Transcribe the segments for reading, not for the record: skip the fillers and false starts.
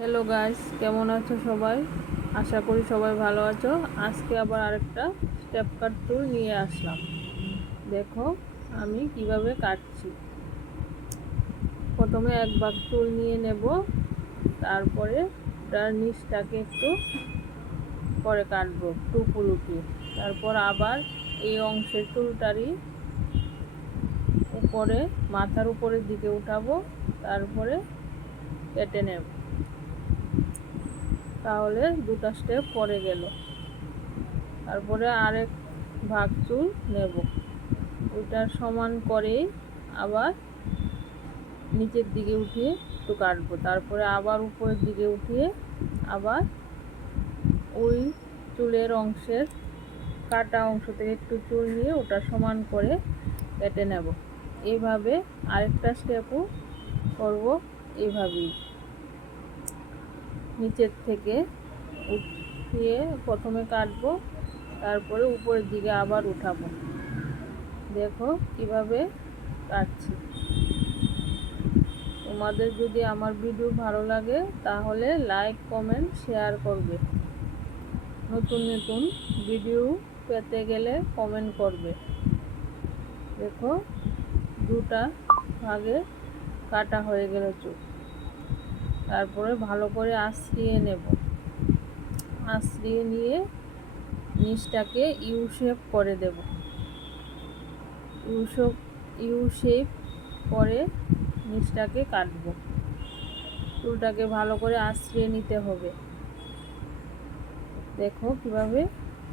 Hello guys, কেমন আছো সবাই? আশা করি সবাই ভালো আছো। আজকে আবার আরেকটা স্টেপ কাট টুল নিয়ে আসলাম। দেখো আমি কিভাবে কাটছি। প্রথমে এক ভাগ টুল নিয়ে নেব, তারপরে তার নিচটাকে একটু পরে কাটবো টুকু লুকিয়ে। তারপর আবার এই অংশের টুলটারই উপরে মাথার উপরের দিকে উঠাবো, তারপরে কেটে নেব। তাহলে দুটো স্টেপ পরে গেল। তারপরে আরেক ভাগ চুল নেব, ওইটার সমান করেই আবার নিচের দিকে উঠিয়ে একটু কাটবো। তারপরে আবার উপরের দিকে উঠিয়ে আবার ওই চুলের অংশের কাটা অংশ থেকে একটু চুল নিয়ে ওটা সমান করে কেটে নেব। এইভাবে আরেকটা স্টেপও করব। এইভাবেই নিচের থেকে উঠিয়ে প্রথমে কাটবো, তারপরে উপরের দিকে আবার উঠাবো। দেখো কিভাবে কাটছি। তোমাদের যদি আমার ভিডিও ভালো লাগে তাহলে লাইক, কমেন্ট, শেয়ার করবে। নতুন নতুন ভিডিও পেতে গেলে কমেন্ট করবে। দেখো দুটা ভাগে কাটা হয়ে গেল চুল। তারপরে ভালো করে আঁচড়িয়ে নেব। আঁচড়িয়ে নিয়ে নিচটাকে ইউ শেপ করে দেব। ইউ শেপ করে নিচটাকে কাটবো। চুলটাকে ভালো করে আঁচড়িয়ে নিতে হবে। দেখো কিভাবে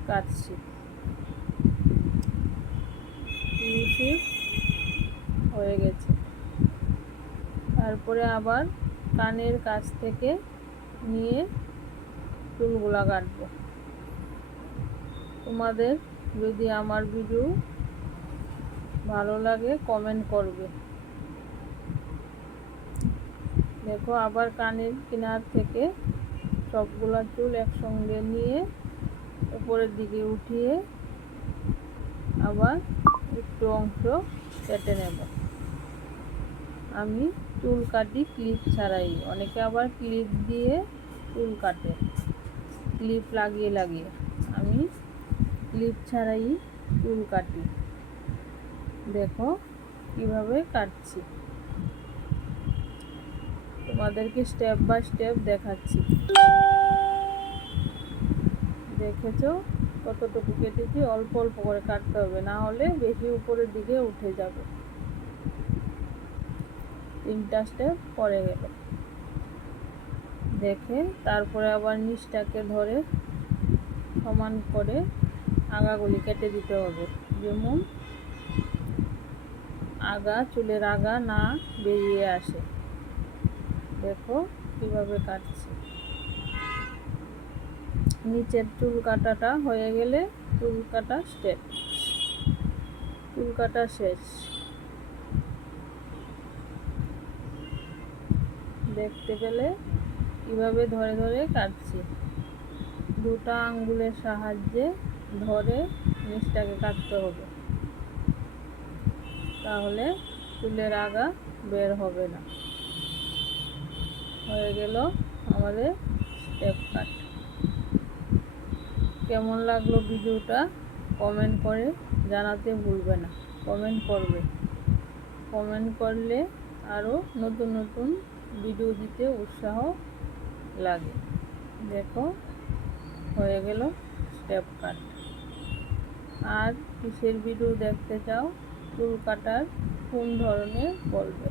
কাটছি। ইউ শেপ হয়ে গেছে। তারপরে আবার কানের কাছ থেকে নিয়ে চুলগুলা কাটবো। তোমাদের যদি আমার ভিডিও ভালো লাগে কমেন্ট করবে। দেখো আবার কানের কিনার থেকে সবগুলা চুল একসঙ্গে নিয়ে উপরের দিকে উঠিয়ে আবার একটু অংশ কেটে নেব। আমি চুল কাটি ক্লিপ ছাড়াই, অনেকে আবার ক্লিপ দিয়ে চুল কাটে, ক্লিপ লাগিয়ে লাগিয়ে। আমি ক্লিপ ছাড়াই চুল কাটি। দেখো কিভাবে কাটছি, তোমাদেরকে স্টেপ বাই স্টেপ দেখাচ্ছি। দেখেছো কতটুকু কেটেছি? অল্প অল্প করে কাটতে হবে, না হলে বেশি উপরের দিকে উঠে যাবে। তিনটা স্টেপ পরে গেল। দেখে তারপরে আবার নিচটাকে ধরে সমান করে আগাগুলি কেটে দিতে হবে, যেমন আগা চুলের আগা না বেরিয়ে আসে। দেখো কিভাবে কাটছি। নিচের চুল কাটাটা হয়ে গেলে চুল কাটা স্টেপ, চুল কাটা শেষ। দেখতে পেলে কিভাবে ধরে ধরে কাটছি। দুটা আঙ্গুলের সাহায্যে ধরে নিচটাকে কাটতে হবে, তাহলে চুলের আগা বের হবে না। হয়ে গেল আমাদের স্টেপ কাট। কেমন লাগলো ভিডিওটা কমেন্ট করে জানাতে ভুলবে না। কমেন্ট করবে। কমেন্ট করলে আরও নতুন নতুন ভিডিও দিতে উৎসাহ লাগে। দেখো হয়ে গেল স্টেপ কাট। আর কিসের ভিডিও দেখতে চাও, চুল কাটার কোন ধরনের বলবে।